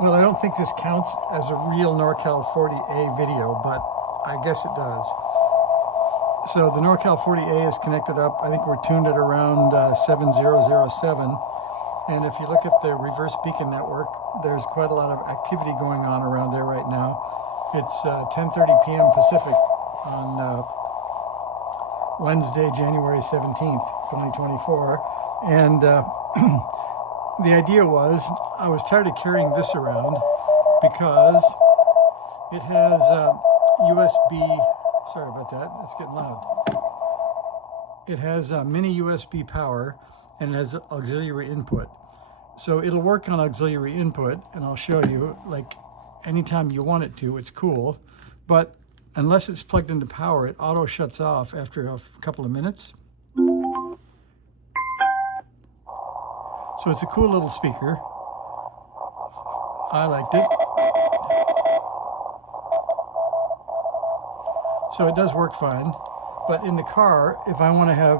Well, I don't think this counts as a real NorCal 40A video, but I guess it does. So the NorCal 40A is connected up. I think we're tuned at around 7007. And if you look at the reverse beacon network, there's quite a lot of activity going on around there right now. It's 10:30 p.m. Pacific on Wednesday, January 17th, 2024. And the idea was, I was tired of carrying this around because it has USB, sorry about that, it's getting loud. It has mini USB power and it has auxiliary input. So it'll work on auxiliary input, and I'll show you, like anytime you want it to, it's cool. But unless it's plugged into power, it auto shuts off after a couple of minutes. So it's a cool little speaker. I liked it. So it does work fine. But in the car, if I want to have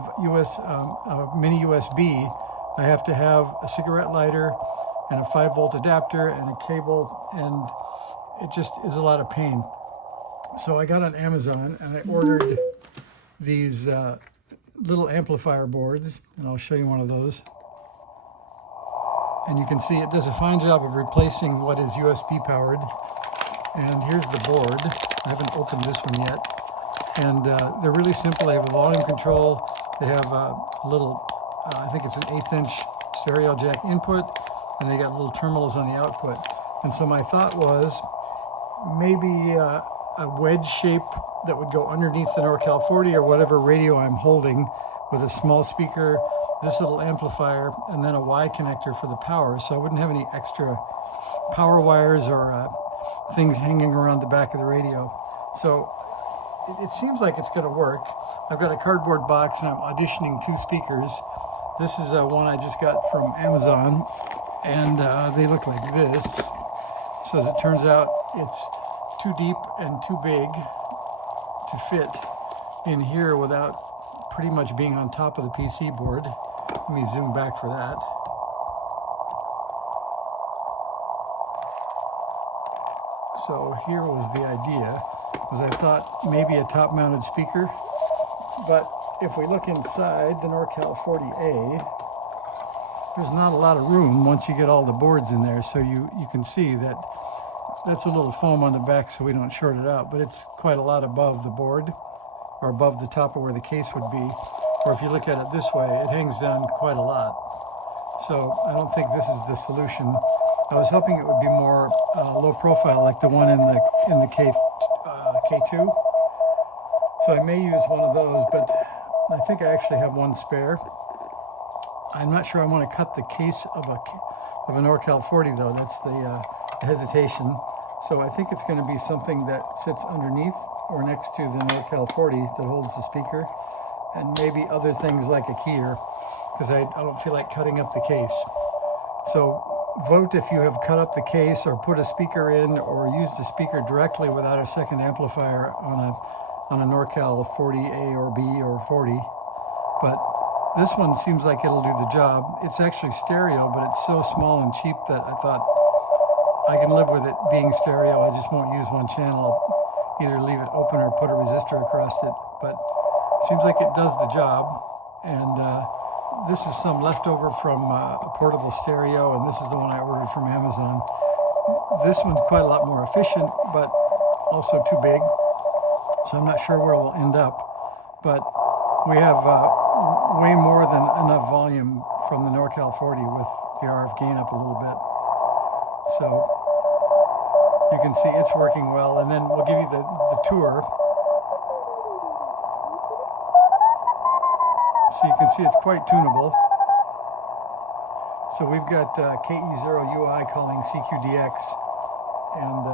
mini USB, I have to have a cigarette lighter and a 5-volt adapter and a cable, and it just is a lot of pain. So I got on Amazon and I ordered these little amplifier boards, and I'll show you one of those. And you can see it does a fine job of replacing what is USB powered. And here's the board. I haven't opened this one yet. And they're really simple. They have a volume control. They have a little, I think it's an 1/8 inch stereo jack input, and they got little terminals on the output. And so my thought was maybe a wedge shape that would go underneath the NorCal 40 or whatever radio I'm holding, with a small speaker, this little amplifier, and then a Y connector for the power. So I wouldn't have any extra power wires or things hanging around the back of the radio. So it seems like it's going to work. I've got a cardboard box and I'm auditioning 2 speakers. This is one I just got from Amazon, and they look like this. So as it turns out, it's too deep and too big to fit in here without pretty much being on top of the PC board. Let me zoom back for that. So here was the idea, was I thought maybe a top-mounted speaker, but if we look inside the NorCal 40A, there's not a lot of room once you get all the boards in there. So you can see that that's a little foam on the back so we don't short it out, but it's quite a lot above the board, or above the top of where the case would be. Or if you look at it this way, it hangs down quite a lot. So I don't think this is the solution. I was hoping it would be more low profile, like the one in the K2. So I may use one of those, but I think I actually have one spare. I'm not sure I want to cut the case of a NorCal 40 though. That's the hesitation. So I think it's going to be something that sits underneath or next to the NorCal 40 that holds the speaker, and maybe other things like a keyer, because I don't feel like cutting up the case. So vote if you have cut up the case or put a speaker in or used the speaker directly without a second amplifier on a NorCal 40A or B or 40. But this one seems like it'll do the job. It's actually stereo, but it's so small and cheap that I thought I can live with it being stereo. I just won't use one channel. I'll either leave it open or put a resistor across it. But it seems like it does the job. And this is some leftover from a portable stereo, and this is the one I ordered from Amazon. This one's quite a lot more efficient, but also too big. So I'm not sure where we'll end up. But we have way more than enough volume from the NorCal 40 with the RF gain up a little bit. So you can see it's working well, and then we'll give you the tour. So you can see it's quite tunable. So we've got KE0UI calling CQDX, and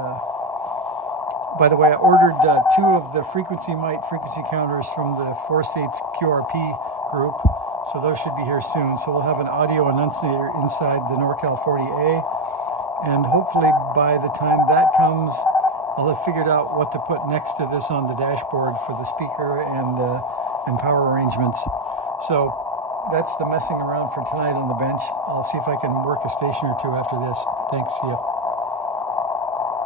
by the way, I ordered 2 of the frequency counters from the Forsates QRP group, so those should be here soon. So we'll have an audio enunciator inside the NorCal 40A, and hopefully by the time that comes, I'll have figured out what to put next to this on the dashboard for the speaker and power arrangements. So that's the messing around for tonight on the bench. I'll see if I can work a station or 2 after this. Thanks, see ya.